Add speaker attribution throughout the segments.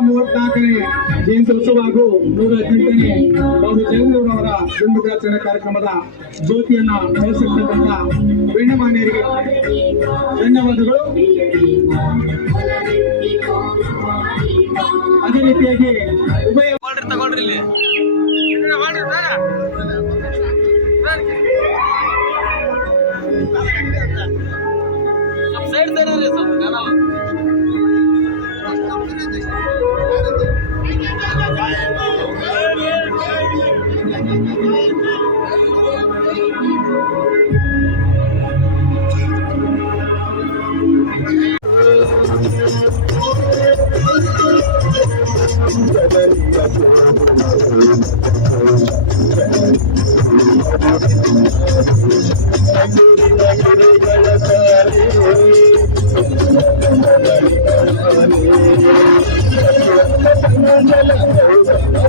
Speaker 1: ಮೂವತ್ನಾಲ್ಕನೇ ಜಯಂತಿ ಉತ್ಸವ ಹಾಗೂ ನೂರ ಹದಿನೆಂಟನೇ ಬಾಬು ಜಗನ್ನೂರವರ ಜನ್ಮದಿನಾಚರಣೆ ಕಾರ್ಯಕ್ರಮದ ಜ್ಯೋತಿಯನ್ನ ಬೆಳೆಸಿರ್ತಕ್ಕಂಥ ಗಣ್ಯಮಾನ್ಯರಿಗೆ ಧನ್ಯವಾದಗಳು. ಅದೇ ರೀತಿಯಾಗಿ ಉಭಯ
Speaker 2: ತಗೊಂಡ್ರಿ ತಗೊಳ್ರಿ ಇಲ್ಲಿ ಸೈಡ್ ಸೈಡ್ ಸ್ವಲ್ಪ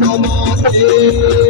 Speaker 3: Namaste.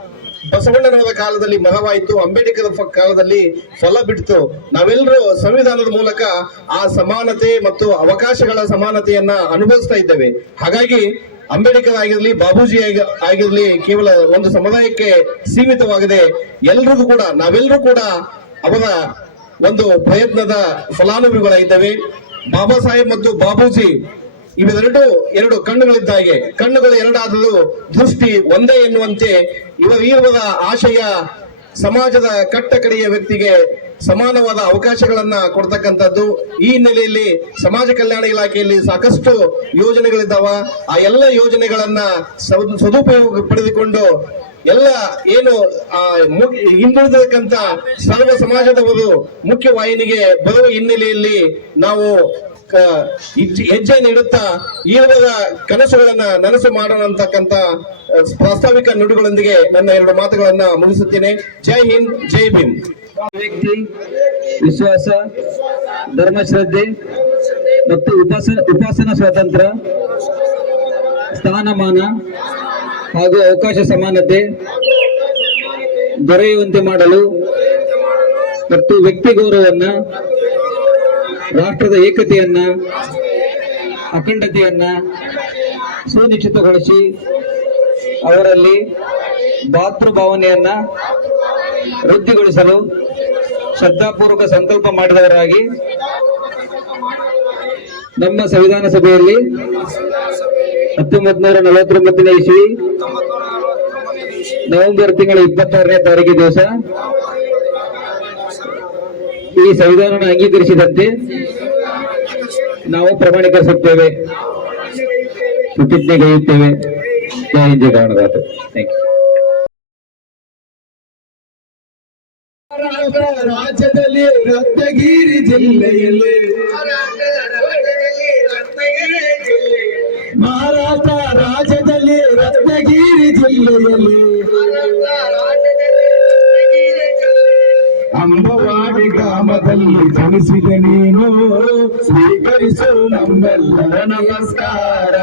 Speaker 3: ಬಸವಣ್ಣನವರ ಕಾಲದಲ್ಲಿ ಮರವಾಯಿತು, ಅಂಬೇಡ್ಕರ್ ಕಾಲದಲ್ಲಿ ಫಲ ಬಿಡ್ತು. ನಾವೆಲ್ಲರೂ ಸಂವಿಧಾನದ ಮೂಲಕ ಆ ಸಮಾನತೆ ಮತ್ತು ಅವಕಾಶಗಳ ಸಮಾನತೆಯನ್ನ ಅನುಭವಿಸ್ತಾ ಇದ್ದೇವೆ. ಹಾಗಾಗಿ ಅಂಬೇಡ್ಕರ್ ಆಗಿರಲಿ, ಬಾಬೂಜಿ ಆಗಿರ್ಲಿ ಕೇವಲ ಒಂದು ಸಮುದಾಯಕ್ಕೆ ಸೀಮಿತವಾಗದೆ ಎಲ್ರಿಗೂ ಕೂಡ, ನಾವೆಲ್ಲರೂ ಕೂಡ ಅವರ ಒಂದು ಪ್ರಯತ್ನದ ಫಲಾನುಭವಿಗಳಾಗಿದ್ದೇವೆ. ಬಾಬಾ ಸಾಹೇಬ್ ಮತ್ತು ಬಾಬೂಜಿ ಇವೆರಡು, ಎರಡು ಕಣ್ಣುಗಳಿದ್ದ ಹಾಗೆ. ಕಣ್ಣುಗಳು ಎರಡಾದರೂ ದೃಷ್ಟಿ ಒಂದೇ ಎನ್ನುವಂತೆ ಇವರ ಆಶಯ ಸಮಾಜದ ಕಟ್ಟ ಕಡೆಯ ವ್ಯಕ್ತಿಗೆ ಸಮಾನವಾದ ಅವಕಾಶಗಳನ್ನ ಕೊಡ್ತಕ್ಕಂಥದ್ದು. ಈ ಹಿನ್ನೆಲೆಯಲ್ಲಿ ಸಮಾಜ ಕಲ್ಯಾಣ ಇಲಾಖೆಯಲ್ಲಿ ಸಾಕಷ್ಟು ಯೋಜನೆಗಳಿದ್ದಾವ. ಆ ಎಲ್ಲ ಯೋಜನೆಗಳನ್ನ ಸದ್- ಸದುಪಯೋಗ ಪಡೆದುಕೊಂಡು ಎಲ್ಲ ಏನು, ಆ ಹಿಂದುಳಿದಕ್ಕಂತ ಸರ್ವ ಸಮಾಜದವರು ಮುಖ್ಯವಾಹಿನಿಗೆ ಬರುವ ಹಿನ್ನೆಲೆಯಲ್ಲಿ ನಾವು ಹೆಜ್ಜೆ ನೀಡುತ್ತಾ ಈ ಇವರ ಕನಸುಗಳನ್ನ ನನಸು ಮಾಡೋಣ ಪ್ರಾಸ್ತಾವಿಕ ನುಡಿಗಳೊಂದಿಗೆ ನನ್ನ ಎರಡು ಮಾತುಗಳನ್ನ ಮುಗಿಸುತ್ತೇನೆ. ಜೈ ಹಿಂದ್, ಜೈ ಭೀಮ್.
Speaker 4: ವ್ಯಕ್ತಿ, ವಿಶ್ವಾಸ, ಧರ್ಮಶ್ರದ್ಧೆ ಮತ್ತು ಉಪಾಸನ ಉಪಾಸನಾ ಸ್ವಾತಂತ್ರ್ಯ, ಸ್ಥಾನಮಾನ ಹಾಗೂ ಅವಕಾಶ ಸಮಾನತೆ ದೊರೆಯುವಂತೆ ಮಾಡಲು ಮತ್ತು ವ್ಯಕ್ತಿ ಗೌರವವನ್ನ ರಾಷ್ಟ್ರದ ಏಕತೆಯನ್ನ, ಅಖಂಡತೆಯನ್ನ ಸುನಿಶ್ಚಿತಗೊಳಿಸಿ ಅವರಲ್ಲಿ ಭಾತೃಭಾವನೆಯನ್ನ ವೃದ್ಧಿಗೊಳಿಸಲು ಶ್ರದ್ಧಾಪೂರ್ವಕ ಸಂಕಲ್ಪ ಮಾಡಿದವರಾಗಿ ನಮ್ಮ ಸಂವಿಧಾನ ಸಭೆಯಲ್ಲಿ ಹತ್ತೊಂಬತ್ ನೂರ ನಲವತ್ತೊಂಬತ್ತನೇ ಇಸ್ವಿ ನವೆಂಬರ್ ತಿಂಗಳ ಇಪ್ಪತ್ತಾರನೇ ತಾರೀಕು ದಿವಸ ಈ ಸಂವಿಧಾನ ಅಂಗೀಕರಿಸಿದಂತೆ ನಾವು ಪ್ರಮಾಣೀಕರಿಸುತ್ತೇವೆ. ಪ್ರತಿಜ್ಞೆಗೈಯುತ್ತೇವೆ ಜಯ ಹಿಂದ್ ಕರ್ನಾಟಕ ಥ್ಯಾಂಕ್ ಯು
Speaker 2: ರಾಜ್ಯದಲ್ಲಿ ರತ್ನಗಿರಿ ಜಿಲ್ಲೆಯಲ್ಲಿ. ಮಹಾರಾಷ್ಟ್ರ ರಾಜ್ಯದಲ್ಲಿ ರತ್ನಗಿರಿ ಜಿಲ್ಲೆಯಲ್ಲಿ. ಗ್ರಾಮದಲ್ಲಿ ಜನಿಸಿದ ನೀನು ಸ್ವೀಕರಿಸು ನಮ್ಮೆಲ್ಲರ ನಮಸ್ಕಾರ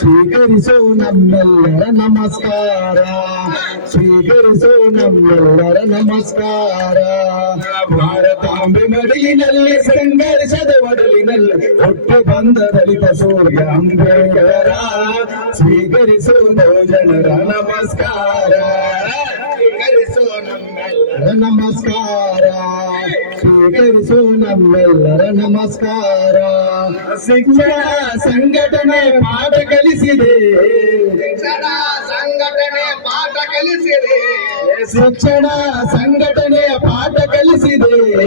Speaker 2: ಸ್ವೀಕರಿಸು ನಮ್ಮೆಲ್ಲರ ನಮಸ್ಕಾರ ಸ್ವೀಕರಿಸು ನಮ್ಮೆಲ್ಲರ ನಮಸ್ಕಾರ ಭಾರತಾಂಬೆ ಮಡಿಲಿನಲ್ಲಿ ಸಂಘರ್ಷದ ಒಡಲಿನಲ್ಲಿ ಹುಟ್ಟು ಬಂದ ದಲಿತ ಸೂರ್ಯ ಅಂಬೇಡ್ಕರ ಸ್ವೀಕರಿಸು ಬಹುಜನರ ನಮಸ್ಕಾರ ಸ್ವೀಕರಿಸು ನಮ್ಮೆಲ್ಲರ ನಮಸ್ಕಾರ ನಮ್ಮೆಲ್ಲರ ನಮಸ್ಕಾರ. ಶಿಕ್ಷಣ ಸಂಘಟನೆ ಪಾಠ ಕಲಿಸಿದೆ.
Speaker 5: ಶಿಕ್ಷಣ ಸಂಘಟನೆ ಪಾಠ ಕಲಿಸಿದೆ.
Speaker 2: ಶಿಕ್ಷಣ ಸಂಘಟನೆ ಪಾಠ ಕಲಿಸಿದೆ.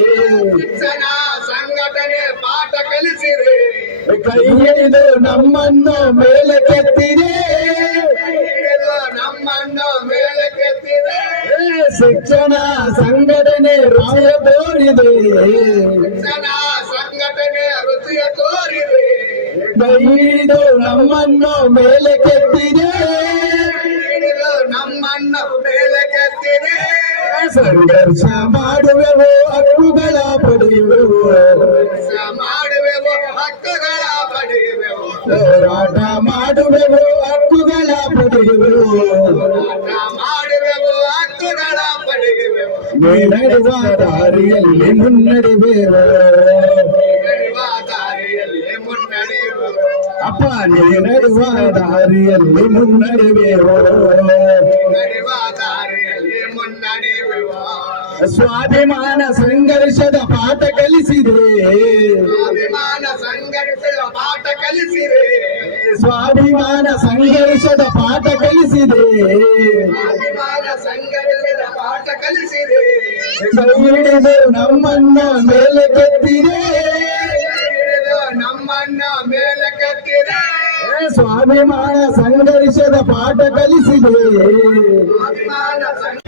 Speaker 5: ಶಿಕ್ಷಣ ಸಂಘಟನೆ ಪಾಠ ಕಲಿಸಿದೆ.
Speaker 2: ಕೈ ಹಿಡಿದು ನಮ್ಮನ್ನು ಮೇಲೆ ಕೆತ್ತಿದೆ ಶಿಕ್ಷಣ ಸಂಘಟನೆ ರಾಯ ತೋರಿದೆ
Speaker 5: ಶಿಕ್ಷಣ ಸಂಘಟನೆ ರುಚಿಯ ತೋರಿದೆ.
Speaker 2: ಬೈದು ನಮ್ಮನ್ನು ಮೇಲೆ ಕೆತ್ತಿದೆ.
Speaker 5: ನಮ್ಮನ್ನು ಮೇಲೆ ಕೆತ್ತಿದೆ
Speaker 2: ಸಂಘರ್ಷ ಮಾಡುವೆವು ಹಕ್ಕುಗಳ ಪಡೆಯುವೆವು
Speaker 5: ಮಾಡುವೆವು ಹಕ್ಕುಗಳ ಪಡೆಯುವೆವು.
Speaker 2: ಹೋರಾಟ ಮಾಡುವೆವು ಹಕ್ಕುಗಳ ಪಡೆಯುವೆವು. ದಾರಿಯಲ್ಲಿ ಮುನ್ನಡೆಯುವೆವು
Speaker 5: ನಡೆಯುವ ದಾರಿಯಲ್ಲಿ ಮುನ್ನಡೆಯುವೆವು
Speaker 2: ಅಪ್ಪ ನೀ ನಡೆಯುವ ದಾರಿಯಲ್ಲಿ ಮುನ್ನಡೆಯುವೆವು
Speaker 5: ನಡೆಯುವ ದಾರಿಯಲ್ಲಿ ಮುನ್ನಡೆಯುವೆವು
Speaker 2: ಸ್ವಾಭಿಮಾನ ಸಂಘರ್ಷದ ಪಾಠ ಕಲಿಸಿದೆ
Speaker 5: ಅಭಿಮಾನ ಸಂಘಟಿಸುವ ಪಾಠ ಕಲಿಸಿದೆ
Speaker 2: ಸ್ವಾಭಿಮಾನ ಸಂಘರ್ಷದ ಪಾಠ ಕಲಿಸಿದೆ
Speaker 5: ಅಭಿಮಾನ ಸಂಘಟಿಸಿದ ಪಾಠ ಕಲಿಸಿದೆ
Speaker 2: ಕೈ ಹಿಡಿದು ನಮ್ಮನ್ನ ಮೇಲೆ ಕೆತ್ತಿದೆ
Speaker 5: ಹಿಡಿದು ನಮ್ಮನ್ನ ಮೇಲೆ ಕಟ್ಟಿದೆ
Speaker 2: ಸ್ವಾಭಿಮಾನ ಸಂಘರ್ಷದ ಪಾಠ ಕಲಿಸಿದೆ
Speaker 5: ಅಭಿಮಾನ ಸಂಘ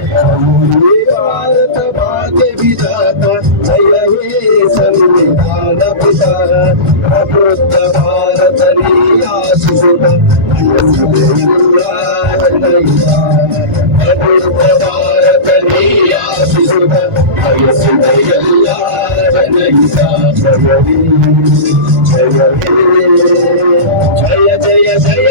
Speaker 2: ಭಾರತ ಭಾಗ್ಯ ವಿಧಾತ ಜಯ ಹೇ ಸಂವಿಧಾನ ಪಿತ ಪ್ರಬುದ್ಧ ಭಾರತ ಆಶಿಸುತ್ತ ಪ್ರಬುದ್ಧ ಭಾರತ ಆಶಿಸುತ್ತ జయ జయ జయ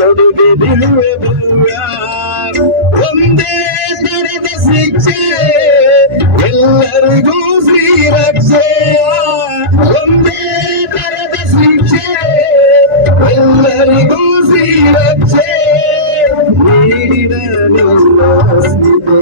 Speaker 2: ನಿನ್ನ ಕೊಡುಗೆ ನಿಲುವೆ ಭವ್ಯ ಒಂದೇ ದರದ ಶಿಕ್ಷೆ ಎಲ್ಲರಿಗೂ ಶ್ರೀರಕ್ಷೆ ಒಂದೇ ದರದ ಶಿಕ್ಷೆ ಎಲ್ಲರಿಗೂ ಶ್ರೀರಕ್ಷೆ ನೀಡಿದ ನಿನ್ನ ಸ್ಮಿತೆ